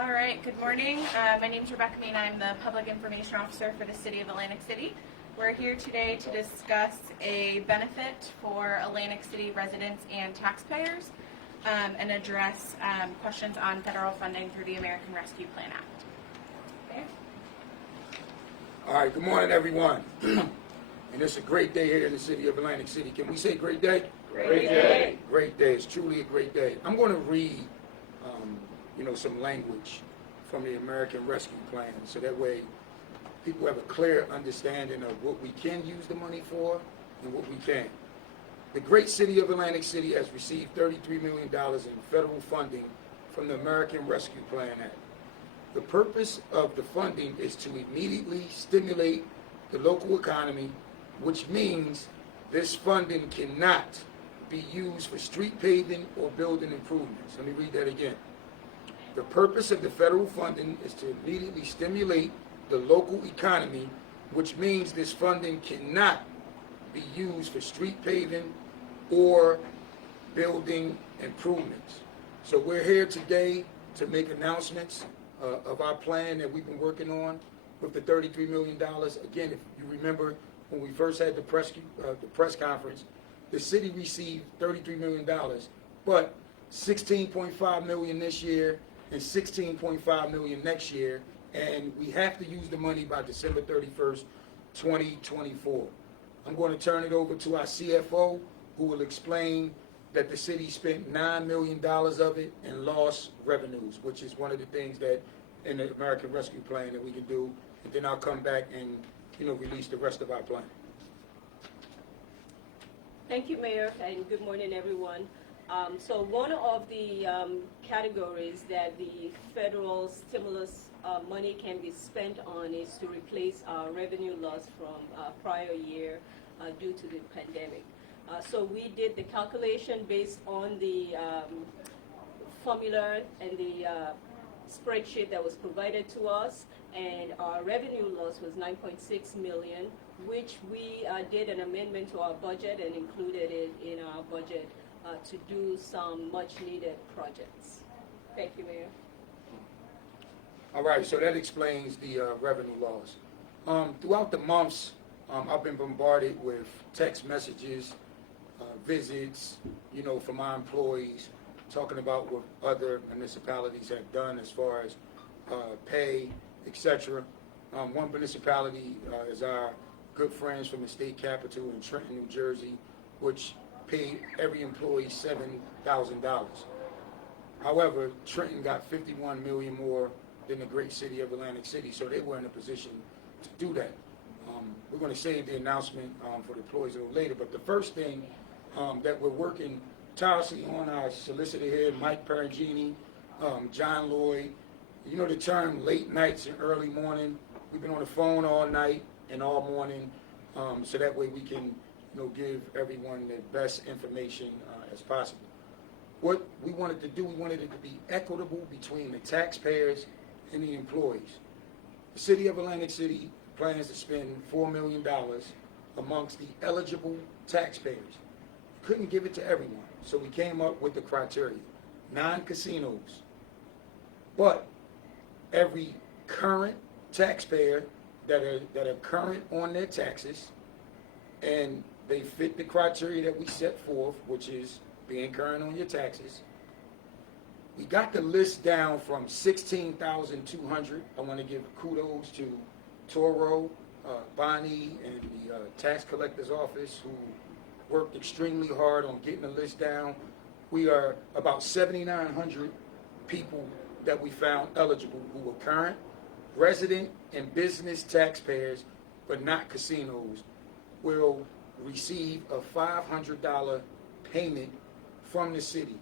All right, good morning. My name is Rebecca Mean. I'm the Public Information Officer for the City of Atlantic City. We're here today to discuss a benefit for Atlantic City residents and taxpayers and address questions on federal funding through the American Rescue Plan Act. Okay. All right, good morning, everyone. And it's a great day here in the city of Atlantic City. Can we say great day? Great day. Great day. It's truly a great day. I'm going to read, some language from the American Rescue Plan, so that way people have a clear understanding of what we can use the money for and what we can't. The great city of Atlantic City has received $33 million in federal funding from the American Rescue Plan Act. The purpose of the funding is to immediately stimulate the local economy, which means this funding cannot be used for street paving or building improvements. Let me read that again. The purpose of the federal funding is to immediately stimulate the local economy, which means this funding cannot be used for street paving or building improvements. So we're here today to make announcements of our plan that we've been working on with the $33 million. Again, if you remember when we first had the press conference, the city received $33 million, but $16.5 million this year and $16.5 million next year, and we have to use the money by December 31st, 2024. I'm going to turn it over to our CFO, who will explain that the city spent $9 million of it in lost revenues, which is one of the things that in the American Rescue Plan that we can do, and then I'll come back and release the rest of our plan. Thank you, Mayor, and good morning, everyone. So one of the categories that the federal stimulus money can be spent on is to replace our revenue loss from prior year due to the pandemic. So we did the calculation based on the formula and the spreadsheet that was provided to us, and our revenue loss was $9.6 million, which we did an amendment to our budget and included it in our budget to do some much-needed projects. Thank you, Mayor. All right, so that explains the revenue loss. Throughout the months, I've been bombarded with text messages, visits, from our employees, talking about what other municipalities have done as far as pay, etc. One municipality is our good friends from the state capital in Trenton, New Jersey, which paid every employee $7,000. However, Trenton got $51 million more than the great city of Atlantic City, so they were in a position to do that. We're going to save the announcement for the employees a little later, but the first thing that we're working tirelessly on, our solicitor here, Mike Perugini, John Lloyd. The term late nights and early morning. We've been on the phone all night and all morning, so that way we can give everyone the best information as possible. What we wanted to do, we wanted it to be equitable between the taxpayers and the employees. The city of Atlantic City plans to spend $4 million amongst the eligible taxpayers. Couldn't give it to everyone, so we came up with the criteria. Non-casinos, but every current taxpayer that are current on their taxes, and they fit the criteria that we set forth, which is being current on your taxes. We got the list down from 16,200. I want to give kudos to Toro, Bonnie, and the tax collector's office, who worked extremely hard on getting the list down. We are about 7,900 people that we found eligible who were current, resident, and business taxpayers, but not casinos, will receive a $500 payment from the city.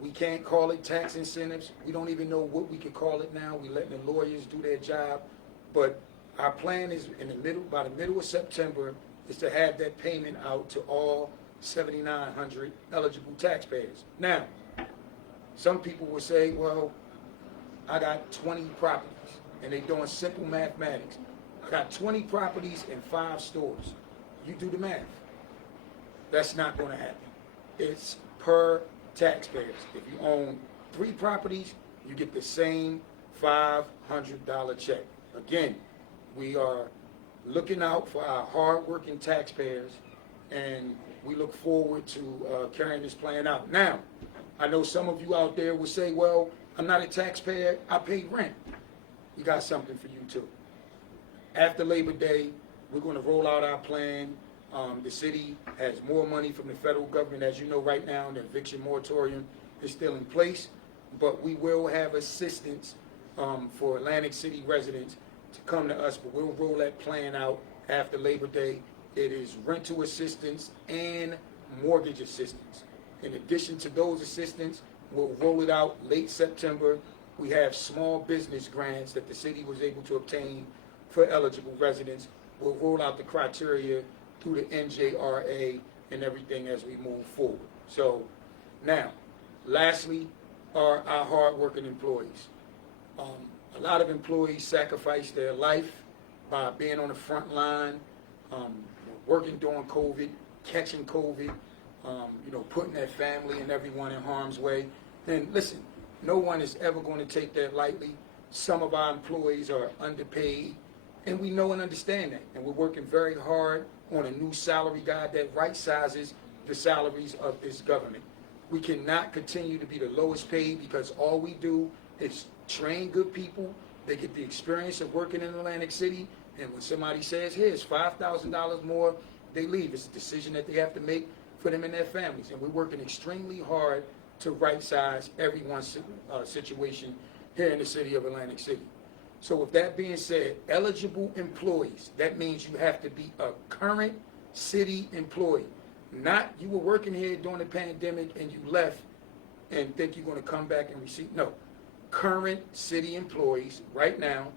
We can't call it tax incentives. We don't even know what we could call it now. We're letting the lawyers do their job. But our plan is by the middle of September, is to have that payment out to all 7,900 eligible taxpayers. Now, some people will say, well, I got 20 properties, and they're doing simple mathematics. I got 20 properties and 5 stores. You do the math. That's not going to happen. It's per taxpayers. If you own 3 properties, you get the same $500 check. Again, we are looking out for our hard-working taxpayers, and we look forward to carrying this plan out. Now, I know some of you out there will say, well, I'm not a taxpayer, I pay rent. We got something for you too. After Labor Day, we're going to roll out our plan. The city has more money from the federal government. As you know, right now, the eviction moratorium is still in place, but we will have assistance for Atlantic City residents to come to us, but we'll roll that plan out after Labor Day. It is rental assistance and mortgage assistance. In addition to those assistance, we'll roll it out late September. We have small business grants that the city was able to obtain for eligible residents. We'll roll out the criteria through the NJRA and everything as we move forward. So now, lastly, are our hardworking employees. A lot of employees sacrifice their life by being on the front line, working during COVID, catching COVID, putting their family and everyone in harm's way. And listen, no one is ever going to take that lightly. Some of our employees are underpaid, and we know and understand that. And we're working very hard on a new salary guide that right-sizes the salaries of this government. We cannot continue to be the lowest paid because all we do is train good people. They get the experience of working in Atlantic City, and when somebody says, here's $5,000 more, they leave. It's a decision that they have to make for them and their families. And we're working extremely hard to right-size everyone's situation here in the city of Atlantic City. So with that being said, eligible employees, that means you have to be a current city employee. Not you were working here during the pandemic and you left and think you're going to come back and receive. No. Current city employees right now,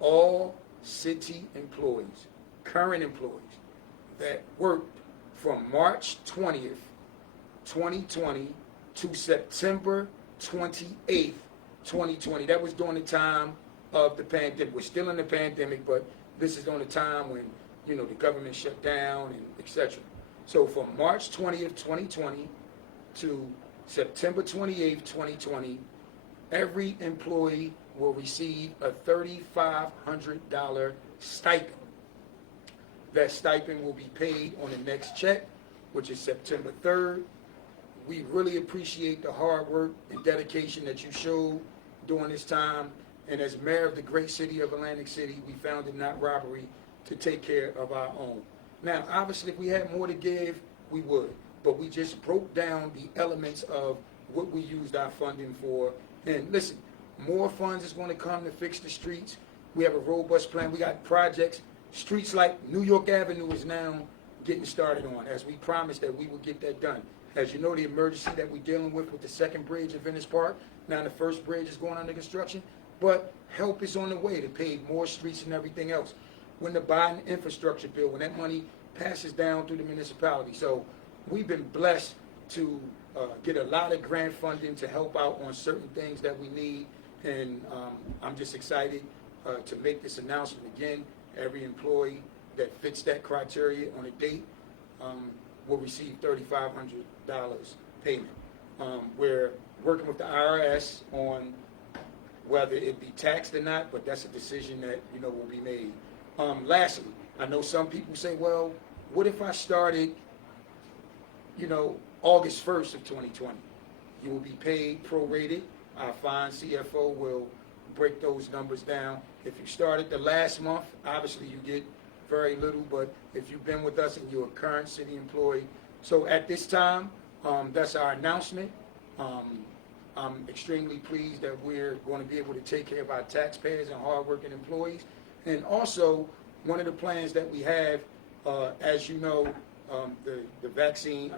all city employees, current employees that worked from March 20th, 2020 to September 28th, 2020. That was during the time of the pandemic. We're still in the pandemic, but this is during the time when, the government shut down and etc. So from March 20th, 2020 to September 28th, 2020, every employee will receive a $3,500 stipend. That stipend will be paid on the next check, which is September 3rd. We really appreciate the hard work and dedication that you showed during this time. And as mayor of the great city of Atlantic City, we found it not robbery to take care of our own. Now, obviously, if we had more to give, we would. But we just broke down the elements of what we used our funding for. And listen, more funds is going to come to fix the streets. We have a robust plan. We got projects. Streets like New York Avenue is now getting started on, as we promised that we would get that done. As you know, the emergency that we're dealing with the second bridge at Venice Park, now the first bridge is going under construction, but help is on the way to pave more streets and everything else. When the Biden infrastructure bill, when that money passes down through the municipality. So we've been blessed to get a lot of grant funding to help out on certain things that we need, and I'm just excited to make this announcement again. Every employee that fits that criteria on a date will receive $3,500 payment. We're working with the IRS on whether it be taxed or not, but that's a decision that will be made. Lastly, I know some people say, well, what if I started, August 1st of 2020? You will be paid prorated. Our fine CFO will break those numbers down. If you started the last month, obviously you get very little, but if you've been with us and you're a current city employee. So at this time, that's our announcement. I'm extremely pleased that we're going to be able to take care of our taxpayers and hardworking employees. And also, one of the plans that we have, as you know, the vaccine,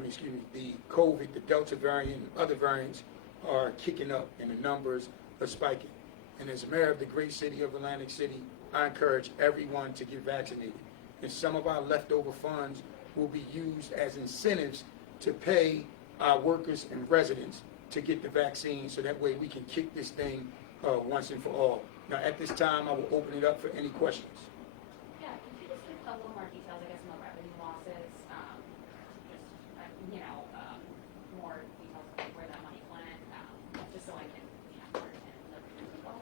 the COVID, the Delta variant, and other variants are kicking up and the numbers are spiking. And as mayor of the great city of Atlantic City, I encourage everyone to get vaccinated. And some of our leftover funds will be used as incentives to pay our workers and residents to get the vaccine, so that way we can kick this thing once and for all. Now, at this time, I will open it up for any questions. Yeah, could you just give a little more details, I guess, on the revenue losses? More details of where that money went, just so I can understand the people.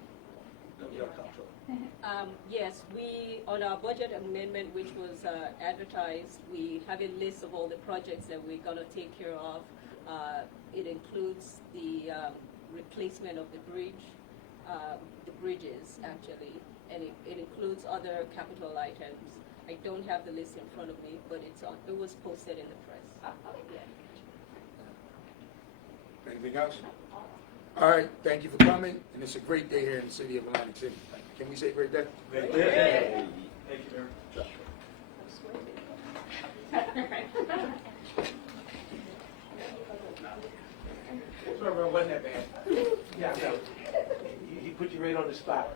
Yes, we, on our budget amendment, which was advertised, we have a list of all the projects that we're going to take care of. It includes the replacement of the bridges, actually, and it includes other capital items. I don't have the list in front of me, but it was posted in the press. Okay. Yeah. Anything else? All right, thank you for coming, and it's a great day here in the city of Atlantic City. Can we say great day? Thank you, Mayor. Sorry, bro, wasn't that bad? Yeah, no. He put you right on the spot.